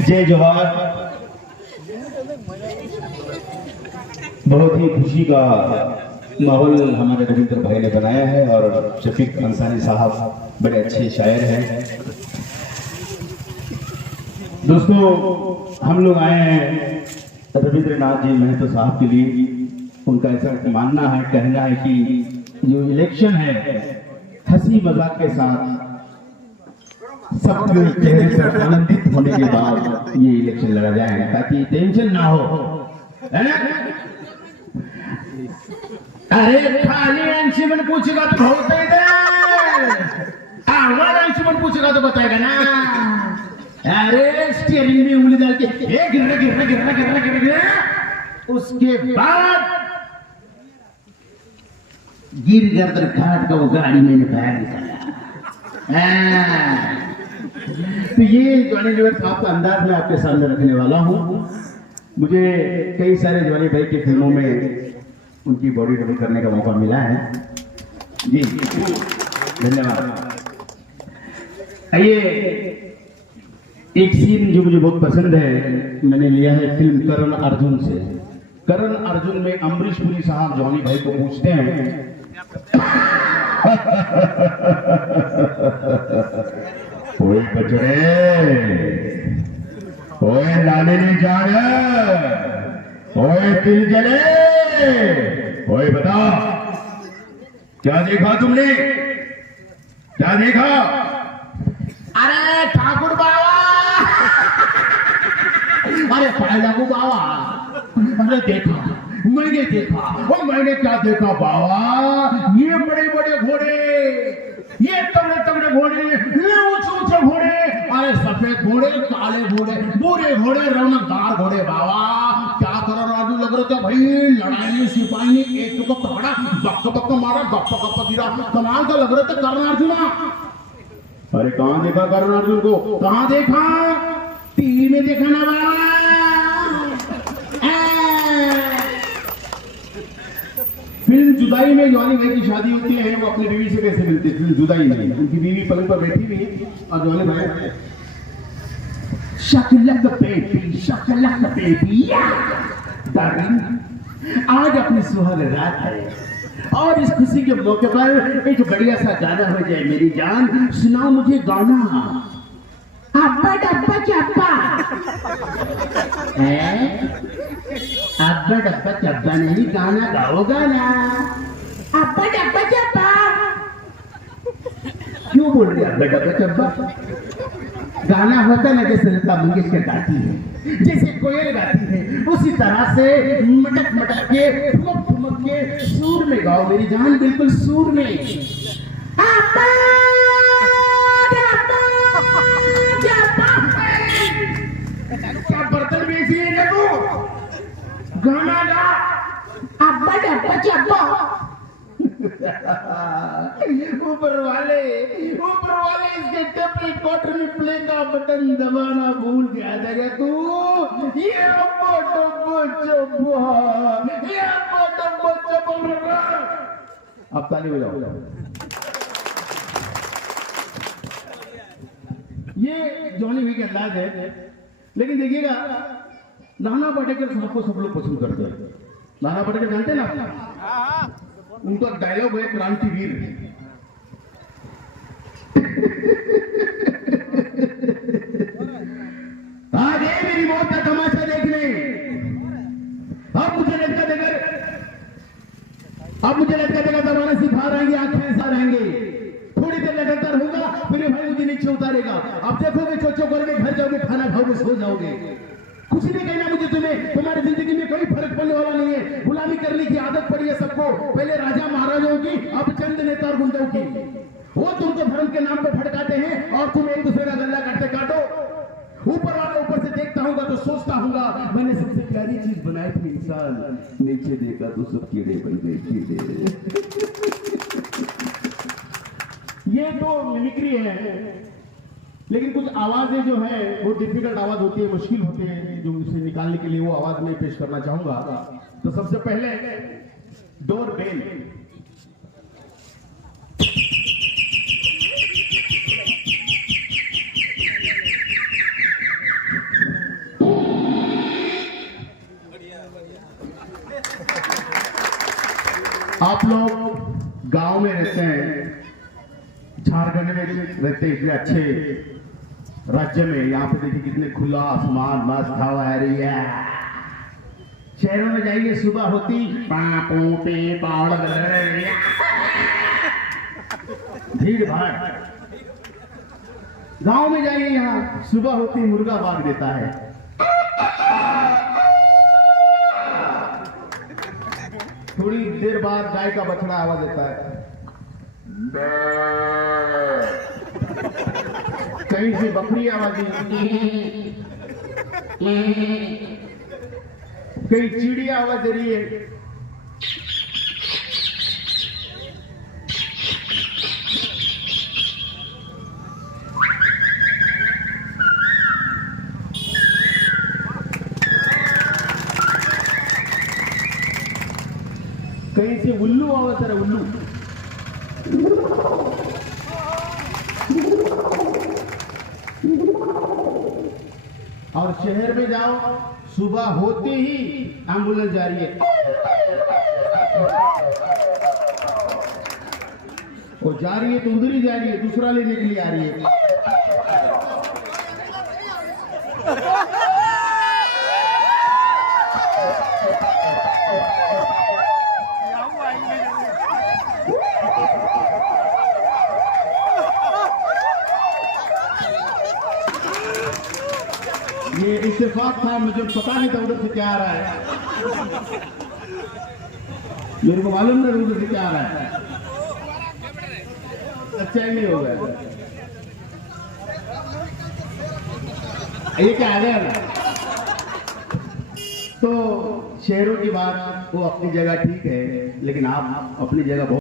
जय जवान। बहुत ही खुशी का माहौल हमारे रविंद्र भाई ने बनाया है और शफीक अंसारी साहब बड़े अच्छे शायर हैं। दोस्तों, हम लोग आए हैं रविंद्रनाथ जी महतो साहब के लिए। उनका ऐसा मानना है, कहना है कि जो इलेक्शन है हंसी मजाक के साथ सब चेहरे पर आनंदित होने के बाद ये इलेक्शन लड़ा जाए ताकि टेंशन ना हो, है ना? अरे खाली अंशुमन पूछेगा तो बहुत दे दे, आवाज अंशुमन पूछेगा तो बताएगा ना। अरे स्टीयरिंग में उंगली डाल के गिरना गिरना गिरना गिरना गिरना, उसके बाद गिर गर्दन काट का वो गाड़ी में बाहर निकाला। तो ये जॉनी लीवर साहब का अंदाज मैं आपके सामने रखने वाला हूँ। मुझे कई सारे जॉनी भाई की फिल्मों में उनकी बॉडी डबल करने का मौका मिला है। जी धन्यवाद। आइए, एक सीन जो मुझे बहुत पसंद है मैंने लिया है फिल्म करण अर्जुन से। करण अर्जुन में अमरीश पुरी साहब जॉनी भाई को पूछते हैं ओए बचड़े, ओए लाले ने जाए, ओए दिल जले, ओए बता क्या देखा तुमने, क्या देखा? अरे ठाकुर बाबा, अरे पायलागू बाबा, अरे देखा, मैंने देखा। और मैंने क्या देखा बाबा? ये बड़े बड़े घोड़े, ये तगड़े तगड़े घोड़े, ये ऊंचे ऊंचे घोड़े, अरे सफेद घोड़े, काले घोड़े, बुरे घोड़े, रौनकदार घोड़े। बाबा क्या करो राजू, लग रहा था भाई लड़ाई में सिपाही ने एक को पकड़ा, बक बक मारा, गप गप गिरा। कमाल का लग रहा था कर्ण अर्जुन। अरे कहाँ देखा कर्ण अर्जुन को? कहाँ देखा? टीवी में देखा ना बाबा। फिल्म जुदाई में जॉनी भाई की शादी होती है, वो अपनी बीवी से कैसे मिलती है? फिल्म जुदाई में उनकी बीवी पलंग पर बैठी हुई है और जॉनी भाई Shakalaka baby, Shakalaka baby, darling आज अपनी सुहाग रात है और इस खुशी के मौके पर एक बढ़िया सा गाना हो जाए। मेरी जान सुनाओ मुझे गाना। अब्बा डब्बा चप्पा, अब्बा डब्बा चप्पा नहीं, गाना गाओगा ना? अब्बा डब्बा चप्पा क्यों बोल रही? अब्बा डब्बा चप्पा गाना होता ना जैसे लता मंगेशकर गाती है, जैसे कोयल गाती है, उसी तरह से मटक मटक के ठुमक ठुमक के सुर में गाओ मेरी जान, बिल्कुल सुर में। अब्बा क्या बर्तन बेची है तू? गाना गा। अब्बा डब्बा चब्बा। ऊपर वाले इसके टेप रिकॉर्डर में प्ले का बटन दबाना भूल गया था तू। ये अब्बा डब्बा चब्बा, ये अब्बा डब्बा चब्बा। अब ताली बजाओ। ये जॉनी भाई का अंदाज है, लेकिन देखिएगा नाना पाटेकर सबको सब लोग पसंद करते हैं। नाना पाटेकर जानते हैं ना? उनका डायलॉग है क्रांतिवीर। आज मेरी मौत का तमाशा देखने, अब मुझे लगता देगा दबाना सिखा रहेंगे, आंखें ऐसा रहेंगे। थोड़ी देर लगातार होगा फिर भाई मुझे नीचे उतारेगा। अब देखोगे चोचो करके घर जाओगे, खाना खाओगे, सो जाओगे। कुछ नहीं कहना मुझे तुम्हें, तुम्हारी जिंदगी में कोई फर्क पड़ने वाला नहीं है। गुलामी करने की आदत पड़ी है सबको, पहले राजा महाराजाओं की, अब चंद नेता और गुंडों की। वो तुमको धर्म के नाम पे भड़काते हैं और तुम एक दूसरे का गला काटते काटो। ऊपर वाला ऊपर से देखता होगा तो सोचता होगा मैंने सबसे प्यारी चीज बनाई थी इंसान, नीचे देखा तो सब कीड़े बन गए, कीड़े। ये तो मिमिक्री है, लेकिन कुछ आवाजें जो है वो डिफिकल्ट आवाज होती है, मुश्किल होती है, जो उसे निकालने के लिए वो आवाज मैं पेश करना चाहूंगा। तो सबसे पहले डोर बेल। झारखंड में रहते इतने अच्छे राज्य में, यहाँ पे देखिए कितने खुला आसमान, मस्त हवा आ रही है। शहरों में जाइए, सुबह होती भीड़ भाड़। गांव में जाइए, यहाँ सुबह होती मुर्गा भाग देता है। थोड़ी देर बाद गाय का बछड़ा आवाज देता है। कहीं से बकरी आवाज दी, कहीं चिड़िया आवाज दे रही है। कहीं से उल्लू आवाज है, उल्लू। और शहर में जाओ, सुबह होते ही एम्बुलेंस जा रही है, वो जा रही है तो उधर ही जा रही है, दूसरा लेने के लिए आ रही है। ये इत्तेफाक था, मुझे पता नहीं था उधर से क्या आ रहा है। मेरे को मालूम नहीं उधर से क्या आ रहा है। अच्छा ही नहीं हो गया। ये क्या आ गया ना। तो शहरों की बात वो अपनी जगह ठीक है, लेकिन आप अपनी जगह बहुत